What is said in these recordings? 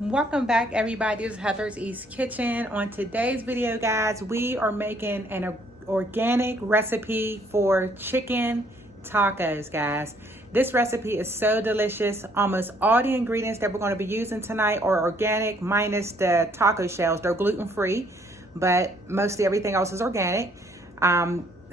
Welcome back, everybody. This is Heather's East Kitchen. On today's video, guys, we are making an organic recipe for chicken tacos, guys. This recipe is so delicious. Almost all the ingredients that we're going to be using tonight are organic, minus the taco shells. They're gluten-free, but mostly everything else is organic.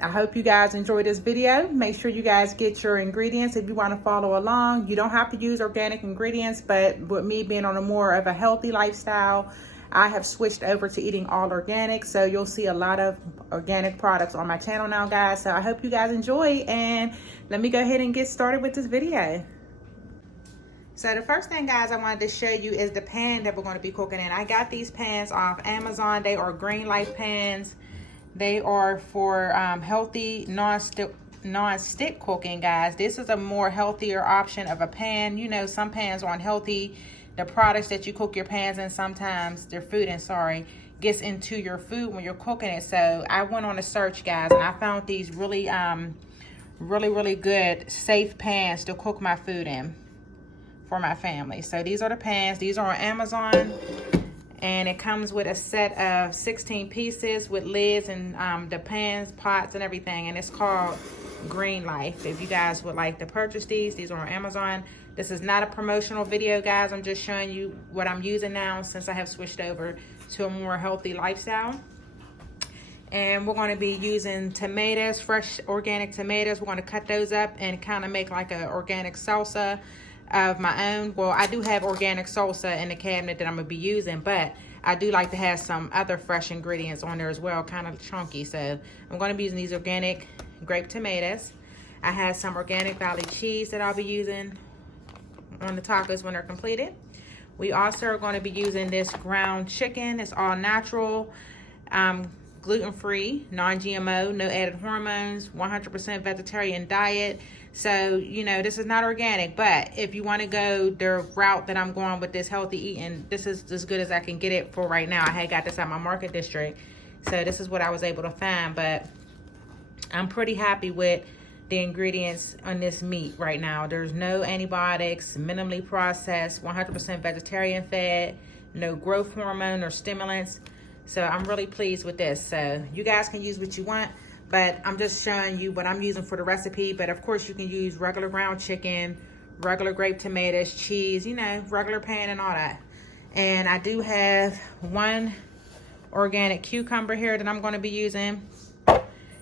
I hope you guys enjoy this video. Make sure you guys get your ingredients if you want to follow along. You don't have to use organic ingredients, but with me being on a more of a healthy lifestyle, I have switched over to eating all organic. So you'll see a lot of organic products on my channel now, guys. So I hope you guys enjoy, and let me go ahead and get started with this video. So the first thing, guys, I wanted to show you is the pan that we're going to be cooking in. I got these pans off Amazon. They are Green Life pans. They are for healthy non-stick cooking, guys. This is a more healthier option of a pan. You know, some pans are unhealthy. The products that you cook your pans in, sometimes their food, gets into your food when you're cooking it. So I went on a search, guys, and I found these really good, safe pans to cook my food in for my family. So these are the pans. These are on Amazon. And it comes with a set of 16 pieces with lids and the pans, pots, and everything. And it's called Green Life. If you guys would like to purchase these are on Amazon. This is not a promotional video, guys. I'm just showing you what I'm using now since I have switched over to a more healthy lifestyle. And we're going to be using tomatoes, fresh organic tomatoes. We're going to cut those up and kind of make like an organic salsa of my own. Well, I do have organic salsa in the cabinet that I'm gonna be using, but I do like to have some other fresh ingredients on there as well, kind of chunky. So I'm gonna be using these organic grape tomatoes. I have some organic valley cheese that I'll be using on the tacos when they're completed. We also are going to be using this ground chicken. It's all natural, gluten-free, non-GMO, no added hormones, 100% vegetarian diet. So, you know, this is not organic, but if you want to go the route that I'm going with this healthy eating, this is as good as I can get it for right now. I had got this at my market district, so this is what I was able to find, but I'm pretty happy with the ingredients on this meat right now. There's no antibiotics, minimally processed, 100% vegetarian fed, no growth hormone or stimulants. So I'm really pleased with this. So you guys can use what you want, but I'm just showing you what I'm using for the recipe. But of course you can use regular ground chicken, regular grape tomatoes, cheese, you know, regular pan and all that. And I do have one organic cucumber here that I'm going to be using.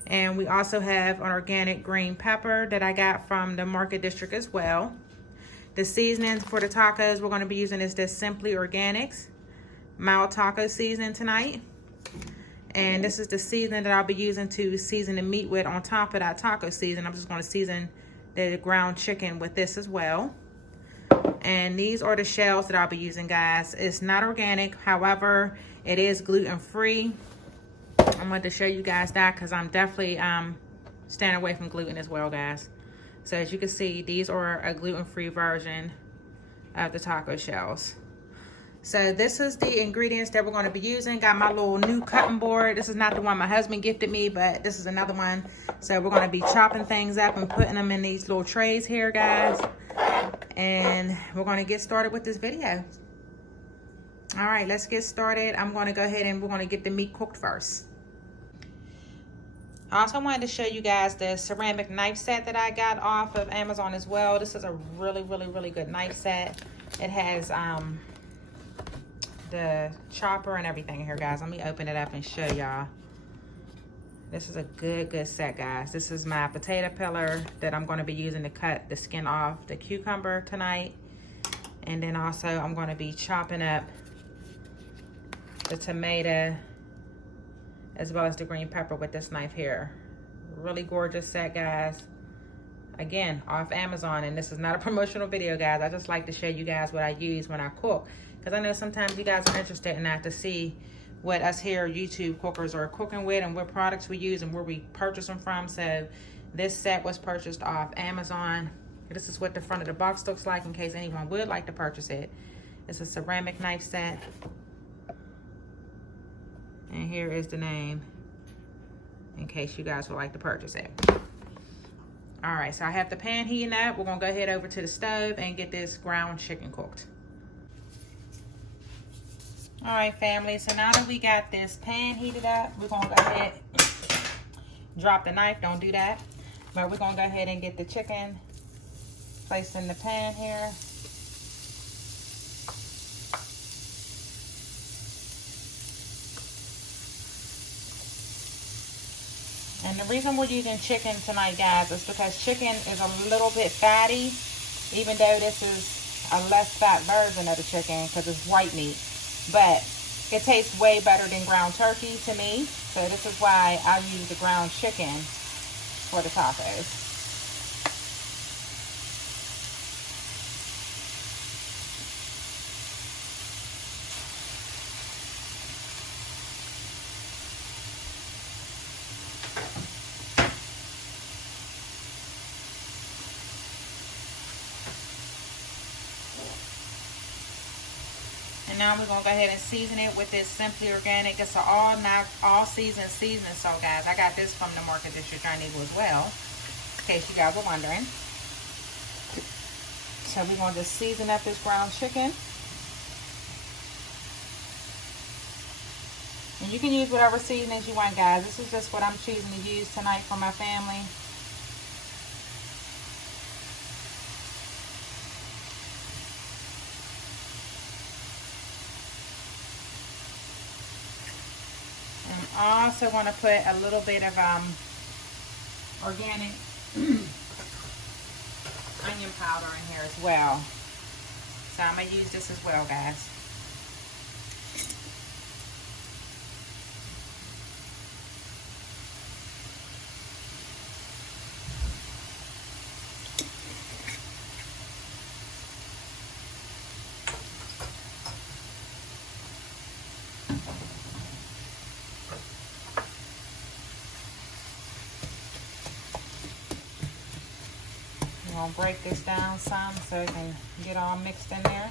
And we also have an organic green pepper that I got from the market district as well. The seasonings for the tacos we're going to be using is this Simply Organics mild taco seasoning tonight. And this is the seasoning that I'll be using to season the meat with on top of that taco season. I'm just going to season the ground chicken with this as well. And these are the shells that I'll be using, guys. It's not organic, however, it is gluten-free. I'm going to show you guys that because I'm definitely staying away from gluten as well, guys. So as you can see, these are a gluten-free version of the taco shells. So this is the ingredients that we're going to be using. Got my little new cutting board. This is not the one my husband gifted me, but this is another one. So we're going to be chopping things up and putting them in these little trays here, guys. And we're going to get started with this video. All right, let's get started. I'm going to go ahead and we're going to get the meat cooked first. I also wanted to show you guys the ceramic knife set that I got off of Amazon as well. This is a really good knife set. It has the chopper and everything here, guys. Let me open it up and show y'all. This is a good set, guys. This is my potato peeler that I'm going to be using to cut the skin off the cucumber tonight. And then also I'm going to be chopping up the tomato as well as the green pepper with this knife here. Really gorgeous set, guys. Again, off Amazon, and this is not a promotional video, guys. I just like to show you guys what I use when I cook, because I know sometimes you guys are interested in that, to see what us here YouTube cookers are cooking with and what products we use and where we purchase them from. So this set was purchased off Amazon. This is what the front of the box looks like in case anyone would like to purchase it. It's a ceramic knife set. And here is the name in case you guys would like to purchase it. All right, so I have the pan heating up. We're gonna go ahead over to the stove and get this ground chicken cooked. All right, family, so now that we got this pan heated up, we're gonna go ahead, drop the knife, don't do that. But we're gonna go ahead and get the chicken placed in the pan here. And the reason we're using chicken tonight, guys, is because chicken is a little bit fatty, even though this is a less fat version of the chicken because it's white meat. But it tastes way better than ground turkey to me. So this is why I use the ground chicken for the tacos. And now we're gonna go ahead and season it with this Simply Organic. It's an all season seasoning salt, guys. I got this from the Market District Giant Eagle as well, in case you guys were wondering. So we're gonna just season up this ground chicken. And you can use whatever seasonings you want, guys. This is just what I'm choosing to use tonight for my family. I also want to put a little bit of organic onion powder in here as well. So I'm going to use this as well, guys. I'm gonna break this down some so it can get all mixed in there.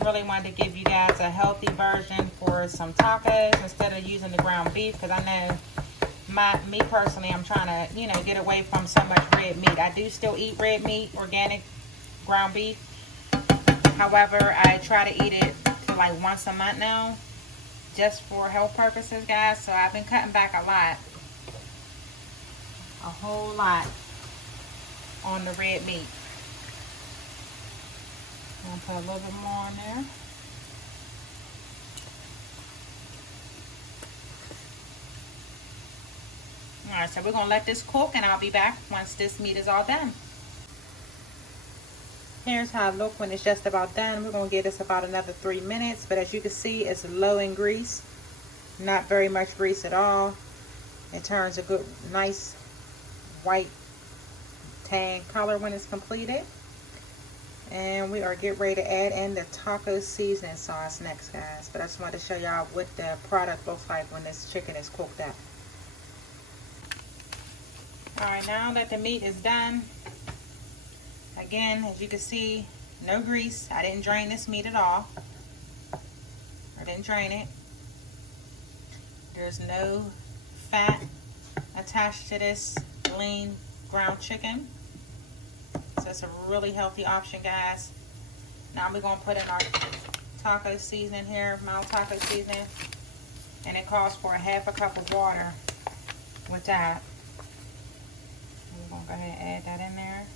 Really wanted to give you guys a healthy version for some tacos instead of using the ground beef, because I know me personally, I'm trying to, you know, get away from so much red meat. I do still eat red meat, organic ground beef. However, I try to eat it for like once a month now, just for health purposes, guys. So I've been cutting back a whole lot on the red meat. I'm gonna put a little bit more in there. Alright, so we're going to let this cook, and I'll be back once this meat is all done. Here's how it looks when it's just about done. We're going to give this about another 3 minutes, but as you can see, it's low in grease. Not very much grease at all. It turns a good, nice white tan color when it's completed. And we are getting ready to add in the taco seasoning sauce next, guys. But I just wanted to show y'all what the product looks like when this chicken is cooked up. Alright, now that the meat is done, again, as you can see, no grease. I didn't drain this meat at all. I didn't drain it. There's no fat attached to this lean ground chicken. So it's a really healthy option, guys. Now we're going to put in our taco seasoning here, mild taco seasoning. And it calls for a half a cup of water with that. We're going to go ahead and add that in there.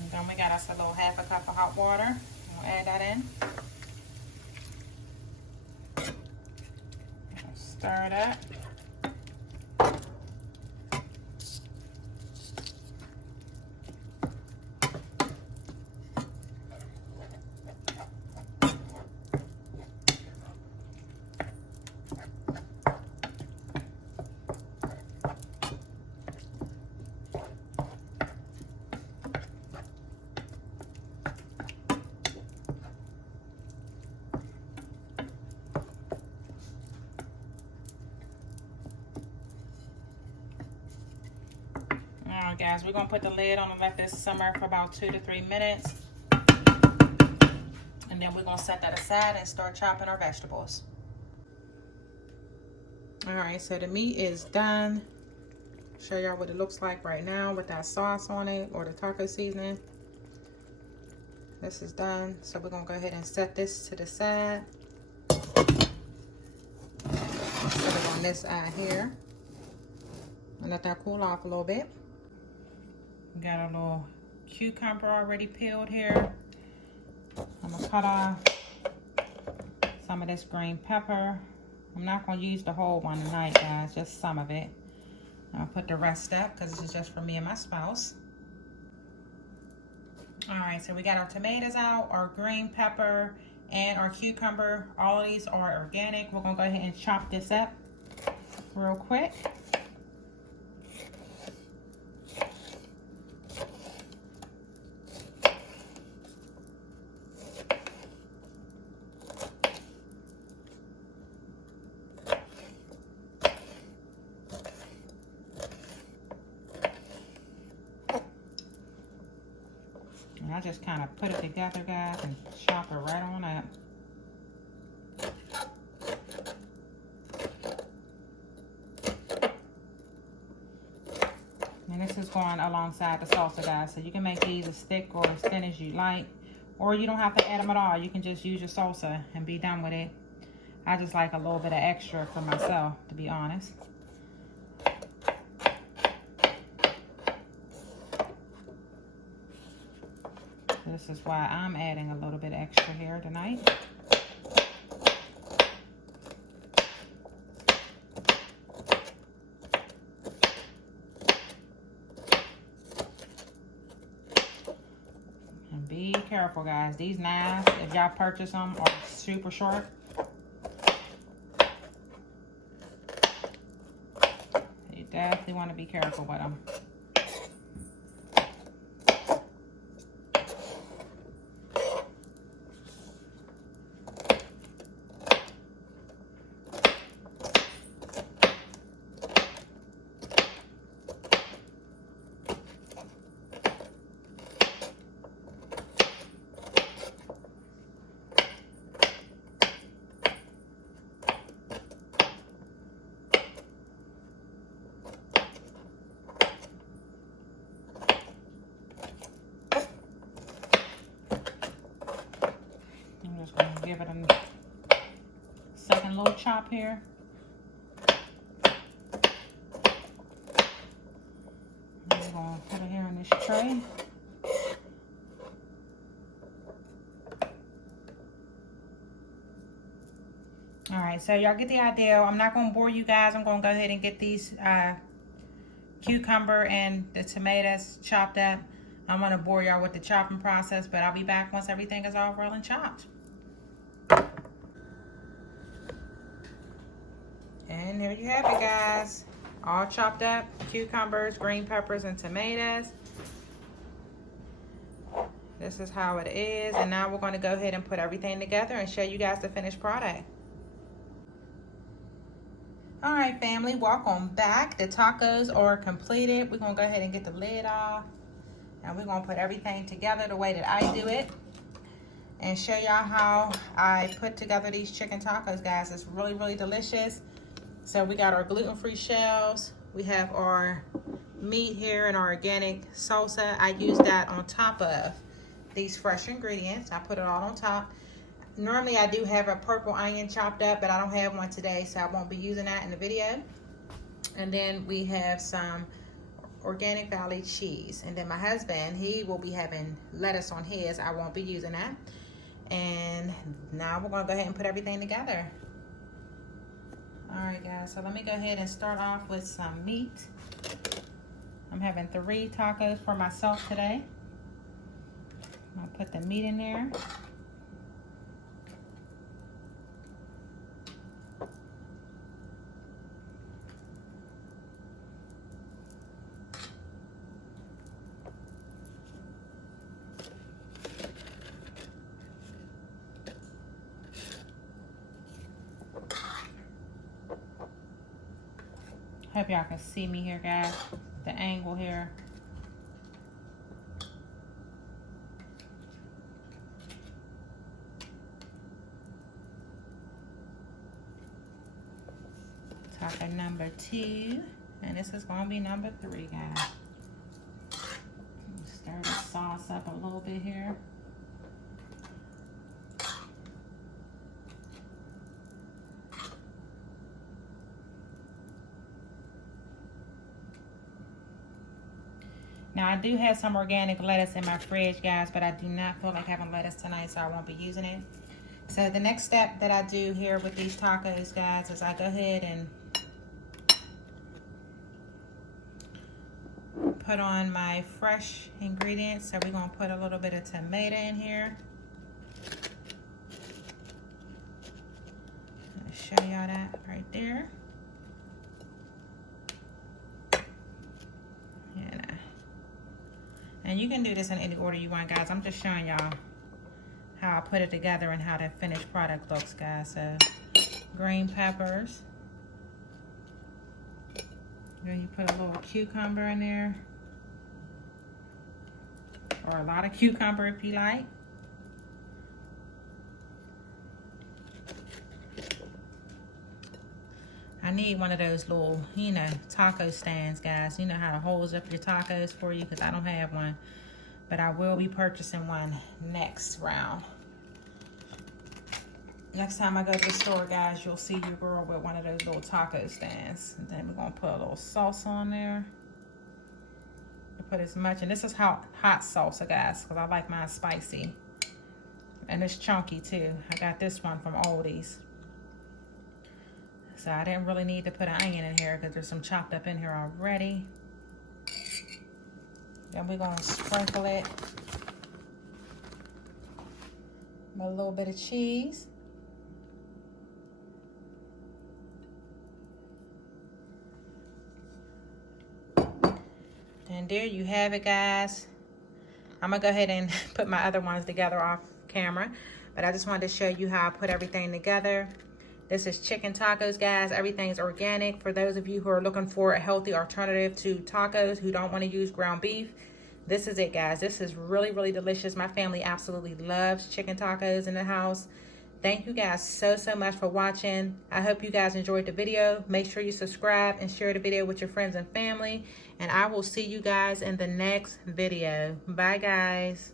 And then we got us a little half a cup of hot water. We'll add that in. Stir it up. guys, we're gonna put the lid on and let this simmer for about 2 to 3 minutes. And then we're gonna set that aside and start chopping our vegetables. All right, so the meat is done. Show y'all what it looks like right now with that sauce on it or the taco seasoning. This is done, so we're gonna go ahead and set this to the side. Set it on this side here and let that cool off a little bit. We got a little cucumber already peeled here. I'm gonna cut off some of this green pepper. I'm not gonna use the whole one tonight, guys, just some of it. I'll put the rest up because this is just for me and my spouse. All right, so we got our tomatoes out, our green pepper, and our cucumber. All of these are organic. We're gonna go ahead and chop this up real quick. And I just kind of put it together, guys, and chop it right on up. And this is going alongside the salsa, guys. So you can make these as thick or as thin as you like. Or you don't have to add them at all. You can just use your salsa and be done with it. I just like a little bit of extra for myself, to be honest. This is why I'm adding a little bit extra here tonight. And be careful, guys. These knives, if y'all purchase them, are super sharp. You definitely want to be careful with them. Just gonna give it a second little chop here. And we're gonna put it here in this tray. All right, so y'all get the idea. I'm not gonna bore you guys. I'm gonna go ahead and get these cucumber and the tomatoes chopped up. I'm gonna bore y'all with the chopping process, but I'll be back once everything is all well and chopped. And there you have it, guys. All chopped up, cucumbers, green peppers, and tomatoes. This is how it is. And now we're gonna go ahead and put everything together and show you guys the finished product. All right, family, welcome back. The tacos are completed. We're gonna go ahead and get the lid off. And we're gonna put everything together the way that I do it and show y'all how I put together these chicken tacos, guys. It's really, really delicious. So we got our gluten-free shells. We have our meat here and our organic salsa. I use that on top of these fresh ingredients. I put it all on top. Normally I do have a purple onion chopped up, but I don't have one today, so I won't be using that in the video. And then we have some organic valley cheese. And then my husband, he will be having lettuce on his. I won't be using that. And now we're gonna go ahead and put everything together. All right, guys, so let me go ahead and start off with some meat. I'm having 3 tacos for myself today. I'll put the meat in there. Hope y'all can see me here, guys. The angle here. Taco number 2. And this is going to be number 3, guys. Stir the sauce up a little bit here. Now, I do have some organic lettuce in my fridge, guys, but I do not feel like having lettuce tonight, so I won't be using it. So the next step that I do here with these tacos, guys, is I go ahead and put on my fresh ingredients. So we're going to put a little bit of tomato in here. I'll show y'all that right there. And you can do this in any order you want, guys. I'm just showing y'all how I put it together and how the finished product looks, guys. So, green peppers. Then you put a little cucumber in there. Or a lot of cucumber if you like. I need one of those little, you know, taco stands, guys. You know how to hose up your tacos for you, because I don't have one. But I will be purchasing one next round. Next time I go to the store, guys, you'll see your girl with one of those little taco stands. And then we're going to put a little sauce on there. I'll put as much, and this is hot salsa, guys, because I like mine spicy. And it's chunky, too. I got this one from Aldi's. So I didn't really need to put an onion in here because there's some chopped up in here already. Then we're going to sprinkle it with a little bit of cheese. And there you have it, guys. I'm going to go ahead and put my other ones together off camera. But I just wanted to show you how I put everything together. This is chicken tacos, guys. Everything's organic. For those of you who are looking for a healthy alternative to tacos, who don't want to use ground beef, this is it, guys. This is really, really delicious. My family absolutely loves chicken tacos in the house. Thank you guys so much for watching. I hope you guys enjoyed the video. Make sure you subscribe and share the video with your friends and family. And I will see you guys in the next video. Bye, guys.